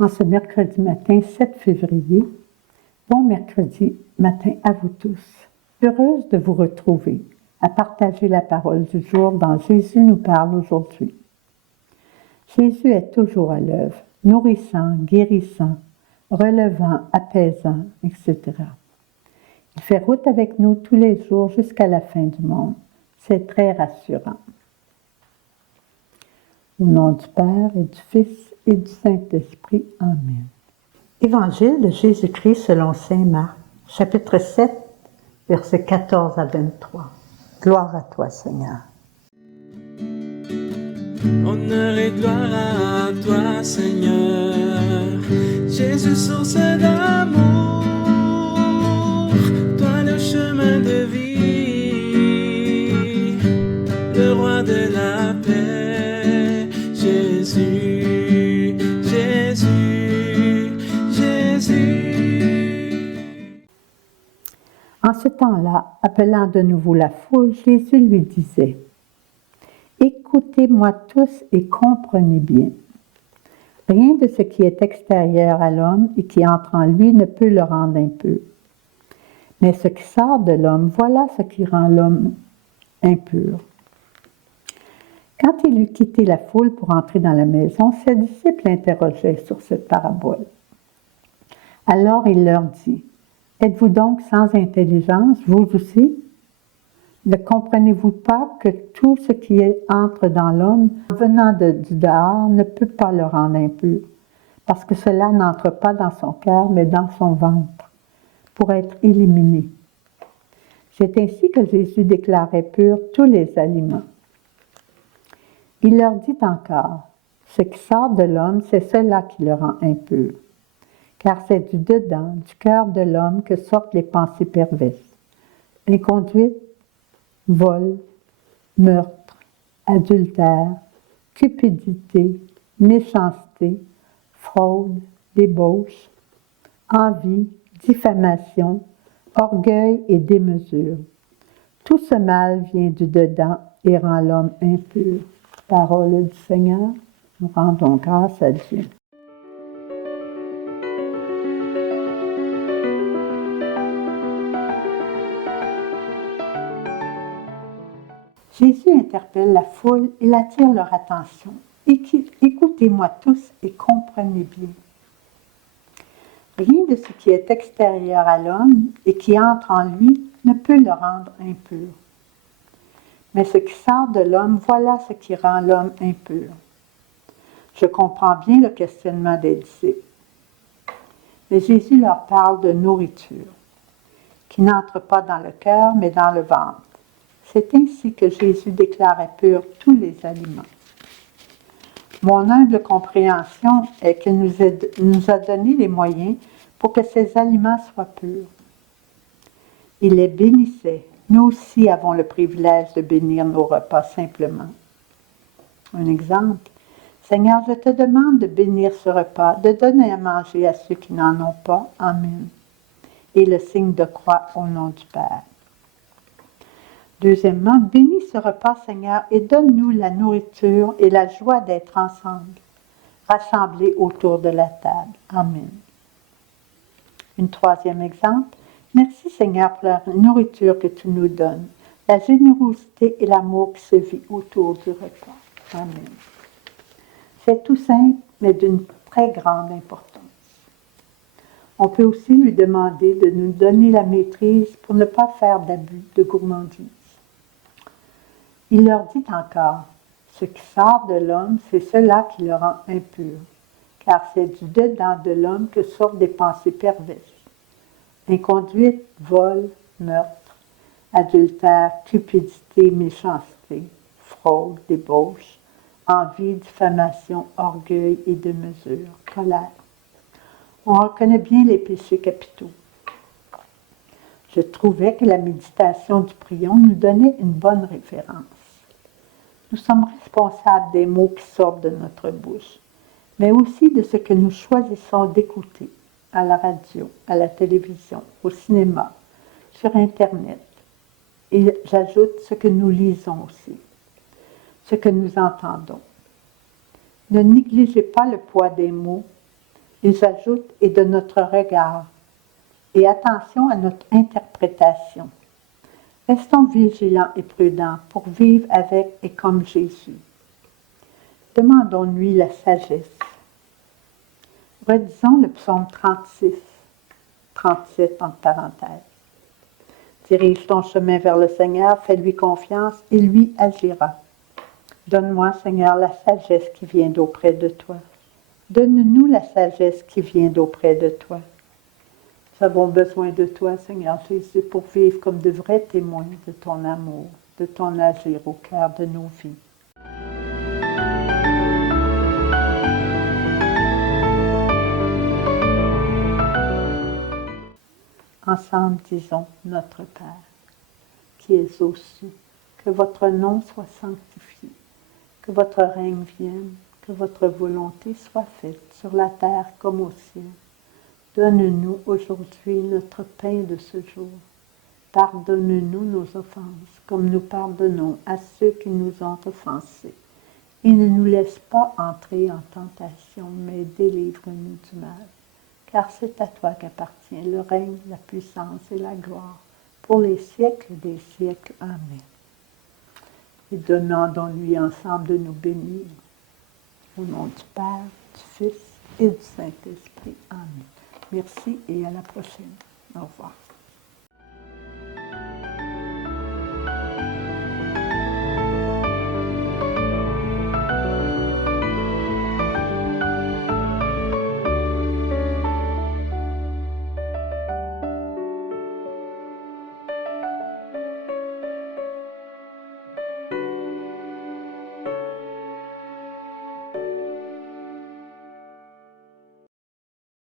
En ce mercredi matin 7 février, bon mercredi matin à vous tous. Heureuse de vous retrouver, à partager la parole du jour dans Jésus nous parle aujourd'hui. Jésus est toujours à l'œuvre, nourrissant, guérissant, relevant, apaisant, etc. Il fait route avec nous tous les jours jusqu'à la fin du monde. C'est très rassurant. Au nom du Père et du Fils et du Saint-Esprit. Amen. Évangile de Jésus-Christ selon saint Marc, chapitre 7, versets 14 à 23. Gloire à toi, Seigneur. Honneur et gloire à toi, Seigneur, Jésus, source d'amour, toi le chemin de vie, le roi de la paix, Jésus, Jésus, Jésus. En ce temps-là, appelant de nouveau la foule, Jésus lui disait: Écoutez-moi tous et comprenez bien. Rien de ce qui est extérieur à l'homme et qui entre en lui ne peut le rendre impur. Mais ce qui sort de l'homme, voilà ce qui rend l'homme impur. Quand il eut quitté la foule pour entrer dans la maison, ses disciples l'interrogeaient sur cette parabole. Alors il leur dit: Êtes-vous donc sans intelligence, vous aussi? Ne comprenez-vous pas que tout ce qui entre dans l'homme, venant du dehors, ne peut pas le rendre impur, parce que cela n'entre pas dans son cœur, mais dans son ventre, pour être éliminé. C'est ainsi que Jésus déclarait purs tous les aliments. Il leur dit encore: Ce qui sort de l'homme, c'est cela qui le rend impur, car c'est du dedans, du cœur de l'homme, que sortent les pensées perverses, inconduite, vol, meurtre, adultère, cupidité, méchanceté, fraude, débauche, envie, diffamation, orgueil et démesure. Tout ce mal vient du dedans et rend l'homme impur. Parole du Seigneur, nous rendons grâce à Dieu. Jésus interpelle la foule et attire leur attention. Écoutez-moi tous et comprenez bien. Rien de ce qui est extérieur à l'homme et qui entre en lui ne peut le rendre impur. Mais ce qui sort de l'homme, voilà ce qui rend l'homme impur. Je comprends bien le questionnement des disciples. Mais Jésus leur parle de nourriture, qui n'entre pas dans le cœur, mais dans le ventre. C'est ainsi que Jésus déclarait purs tous les aliments. Mon humble compréhension est qu'il nous a donné les moyens pour que ces aliments soient purs. Il les bénissait. Nous aussi avons le privilège de bénir nos repas simplement. Un exemple: Seigneur, je te demande de bénir ce repas, de donner à manger à ceux qui n'en ont pas. Amen. Et le signe de croix au nom du Père. Deuxièmement, bénis ce repas, Seigneur, et donne-nous la nourriture et la joie d'être ensemble, rassemblés autour de la table. Amen. Un troisième exemple: merci, Seigneur, pour la nourriture que tu nous donnes, la générosité et l'amour qui se vit autour du repas. Amen. C'est tout simple, mais d'une très grande importance. On peut aussi lui demander de nous donner la maîtrise pour ne pas faire d'abus de gourmandise. Il leur dit encore: ce qui sort de l'homme, c'est cela qui le rend impur, car c'est du dedans de l'homme que sortent des pensées perverses. Inconduite, vol, meurtre, adultère, cupidité, méchanceté, fraude, débauche, envie, diffamation, orgueil et démesure, colère. On reconnaît bien les péchés capitaux. Je trouvais que la méditation du prion nous donnait une bonne référence. Nous sommes responsables des mots qui sortent de notre bouche, mais aussi de ce que nous choisissons d'écouter à la radio, à la télévision, au cinéma, sur Internet. Et j'ajoute ce que nous lisons aussi, ce que nous entendons. Ne négligez pas le poids des mots, Ils ajoutent « et de notre regard » et attention à notre interprétation. Restons vigilants et prudents pour vivre avec et comme Jésus. Demandons-lui la sagesse. Redisons le psaume 36, 37 entre parenthèses. Dirige ton chemin vers le Seigneur, fais-lui confiance, et lui agira. Donne-moi, Seigneur, la sagesse qui vient d'auprès de toi. Donne-nous la sagesse qui vient d'auprès de toi. Nous avons besoin de toi, Seigneur Jésus, pour vivre comme de vrais témoins de ton amour, de ton agir au cœur de nos vies. Ensemble, disons, Notre Père, qui es aux cieux, que votre nom soit sanctifié, que votre règne vienne, que votre volonté soit faite sur la terre comme au ciel. Donne-nous aujourd'hui notre pain de ce jour. Pardonne-nous nos offenses, comme nous pardonnons à ceux qui nous ont offensés. Et ne nous laisse pas entrer en tentation, mais délivre-nous du mal. Car c'est à toi qu'appartient le règne, la puissance et la gloire, pour les siècles des siècles. Amen. Et demandons-lui ensemble de nous bénir. Au nom du Père, du Fils et du Saint-Esprit. Amen. Merci et à la prochaine. Au revoir.